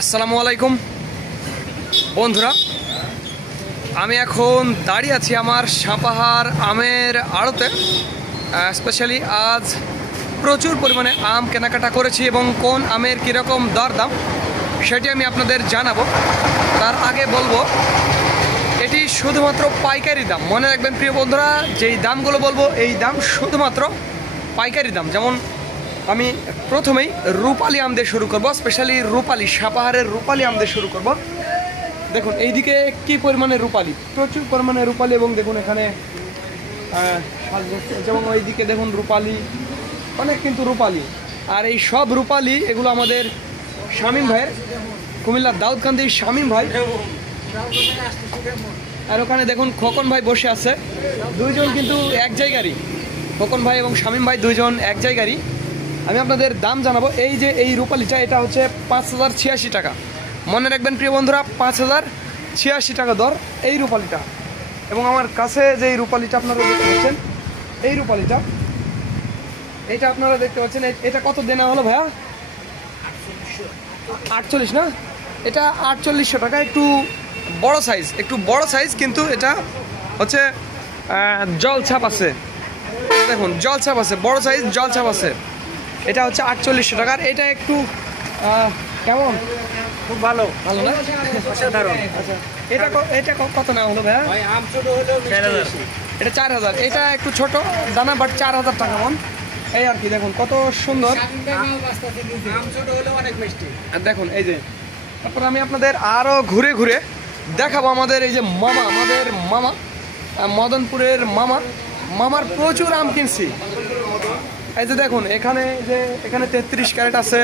আসসালামু আলাইকুম বন্ধুরা, আমি এখন দাঁড়িয়ে আছি আমার সাপাহার আমের আড়তে। স্পেশালি আজ প্রচুর পরিমাণে আম কেনাকাটা করেছি এবং কোন আমের কীরকম দরদাম সেটি আমি আপনাদের জানাবো। তার আগে বলবো এটি শুধুমাত্র পাইকারি দাম। মনে রাখবেন প্রিয় বন্ধুরা, যেই দামগুলো বলবো এই দাম শুধুমাত্র পাইকারি দাম। যেমন আমি প্রথমেই রূপালি আম দিয়ে শুরু করব, স্পেশালি রূপালি সাপাহারের রূপালি আম দিয়ে শুরু করব। দেখুন এইদিকে কি পরিমাণে রূপালি, প্রচুর পরিমাণে রূপালি, এবং দেখুন এখানে যেমন ওইদিকে দেখুন রূপালি অনেক, কিন্তু রূপালি। আর এই সব রূপালি এগুলো আমাদের শামীম ভাইয়ের, কুমিল্লার দাউদকান্দির শামীম ভাই। আর ওখানে দেখুন খোকন ভাই বসে আছে, দুইজন কিন্তু এক জায়গারই। খোকন ভাই এবং শামীম ভাই দুইজন এক জায়গারই। আমি আপনাদের দাম জানাবো। এই যে এই রূপালিটা, এটা হচ্ছে ৫,০৮৬ টাকা। মনে রাখবেন প্রিয় বন্ধুরা, ৫,০৮৬ টাকা দর এই রূপালিটা। এবং আমার কাছে যে এই রূপালিটা আপনারা দেখতে পাচ্ছেন, এই রূপালিটা এইটা আপনারা দেখতে পাচ্ছেন, এটা কত দেনা হলো ভাইয়া? ৪৮ না, এটা ৪৮০০ টাকা। একটু বড় সাইজ, কিন্তু এটা হচ্ছে জল ছাপ আছে। দেখুন জল ছাপ আছে, বড় সাইজ জল ছাপ আছে। এটা হচ্ছে ৪৮০০ টাকার। এটা একটু কেমন, খুব ভালো না? অসাধারণ। আচ্ছা, এটা কত নেওয়া হলো ভাইয়া? আম ছোট হলেও ৪,০০০। এটা ৪,০০০। এটা একটু ছোট দানা, বাট ৪,০০০ টাকা মন, এই আর কি। দেখুন কত সুন্দর, আম ছোট হলেও অনেক মিষ্টি। দেখুন এই যে। তারপর আমি আপনাদের আরও ঘুরে ঘুরে দেখাবো আমাদের এই যে মামা, আমাদের মামা মদনপুরের মামার প্রচুর আম কিনছি। এই যে দেখুন এখানে ৩৩ ক্যারেট আছে।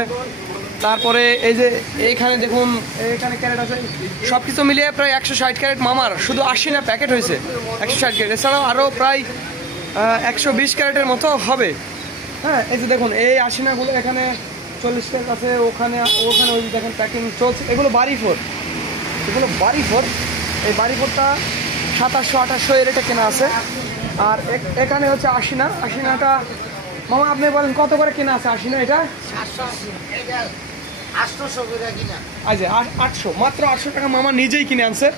তারপরে এই যে এইখানে দেখুন এখানে ক্যারেট আছে। সব কিছু মিলিয়ে প্রায় ১৬০ ক্যারেট মামার, শুধু ৮০ না প্যাকেট হয়েছে ১৬০ ক্যারেট। এছাড়াও আরও প্রায় ১২০ ক্যারেটের মতো হবে। হ্যাঁ, এই যে দেখুন এই আশিনাগুলো এখানে ৪০ ক্যারেট আছে। ওখানে ওই দেখেন প্যাকিং চলছে। এগুলো বাড়ি ফোর, এই বাড়ি ফোরটা ২৭০০-২৮০০ এর রেটে কেনা আছে। আর এখানে হচ্ছে আশিনাটা মামা আপনি বলেন কত করে কেনা আছে আশিনা? এটা ৮০০, মাত্র ৮০০ টাকা মামা নিজেই কিনে আনছে।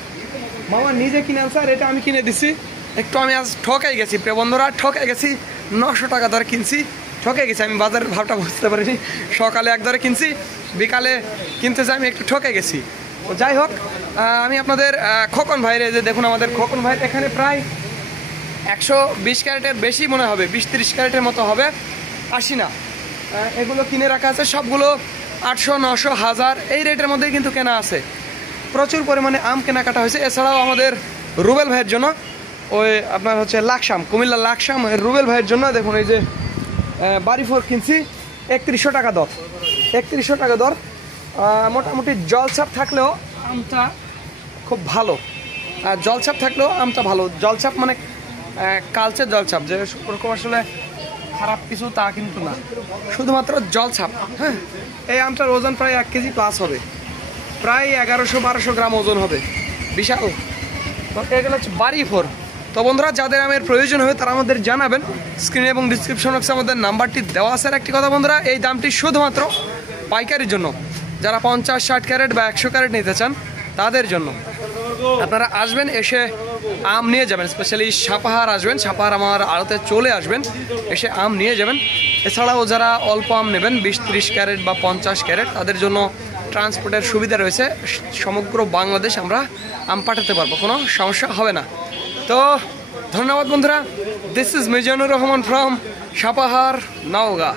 আর এটা আমি কিনে দিছি। একটু আমি আজ ঠকাই গেছি প্রিয় বন্ধুরা, ৯০০ টাকা দরে কিনছি। ঠকে গেছি আমি, বাজারের ভাবটা বুঝতে পারিনি। সকালে এক দরে কিনছি, বিকালে কিনতে যাই আমি একটু ঠকে গেছি। যাই হোক, আমি আপনাদের খোকন ভাইয়ের, যে দেখুন আমাদের খোকন ভাইয়ের এখানে প্রায় ১২০ ক্যারেটের বেশি মনে হবে, ২০-৩০ ক্যারেটের মতো হবে আশিনা। এগুলো কিনে রাখা আছে, সবগুলো ৮০০, ৯০০, ১০০০ এই রেটের মধ্যেই কিন্তু কেনা আছে। প্রচুর পরিমাণে আম কেনাকাটা হয়েছে। এছাড়াও আমাদের রুবেল ভাইয়ের জন্য, ওই আপনার হচ্ছে লাকসাম, কুমিল্লা লাকসাম রুবেল ভাইয়ের জন্য দেখুন এই যে বাড়ি ফোর কিনছি ৩১০০ টাকা দর। ৩১০০ টাকা দর। মোটামুটি জলছাপ থাকলেও আমটা খুব ভালো। জলছাপ থাকলেও আমটা ভালো। জলছাপ মানে কালচে জলছাপ, যে ওরকম আসলে খারাপ কিছু তা কিন্তু না, শুধুমাত্র জলছাপ। হ্যাঁ, এই আমটার ওজন প্রায় ১ কেজি প্লাস হবে, প্রায় ১১০০-১২০০ গ্রাম ওজন হবে, বিশাল। তো এগুলো হচ্ছে বাড়ি ফোর। তো বন্ধুরা, যাদের আমের প্রয়োজন হবে তারা আমাদের জানাবেন। স্ক্রিনে এবং ডিসক্রিপশন বক্সে আমাদের নাম্বারটি দেওয়া আছে। আর একটি কথা বন্ধুরা, এই দামটি শুধুমাত্র পাইকারির জন্য। যারা ৫০-৬০ ক্যারেট বা ১০০ ক্যারেট নিতে চান তাদের জন্য। আপনারা আসবেন, এসে আম নিয়ে যাবেন। স্পেশালি সাপাহার আসবেন, সাপাহার আমার আড়তে চলে আসবেন, এসে আম নিয়ে যাবেন। এছাড়াও যারা অল্প আম নেবেন ২০-৩০ ক্যারেট বা ৫০ ক্যারেট, তাদের জন্য ট্রান্সপোর্টের সুবিধা রয়েছে। সমগ্র বাংলাদেশ আমরা আম পাঠাতে পারবো, কোনো সমস্যা হবে না। তো ধন্যবাদ বন্ধুরা। This is Mizanur Rahman from Sapahar, Naogaon.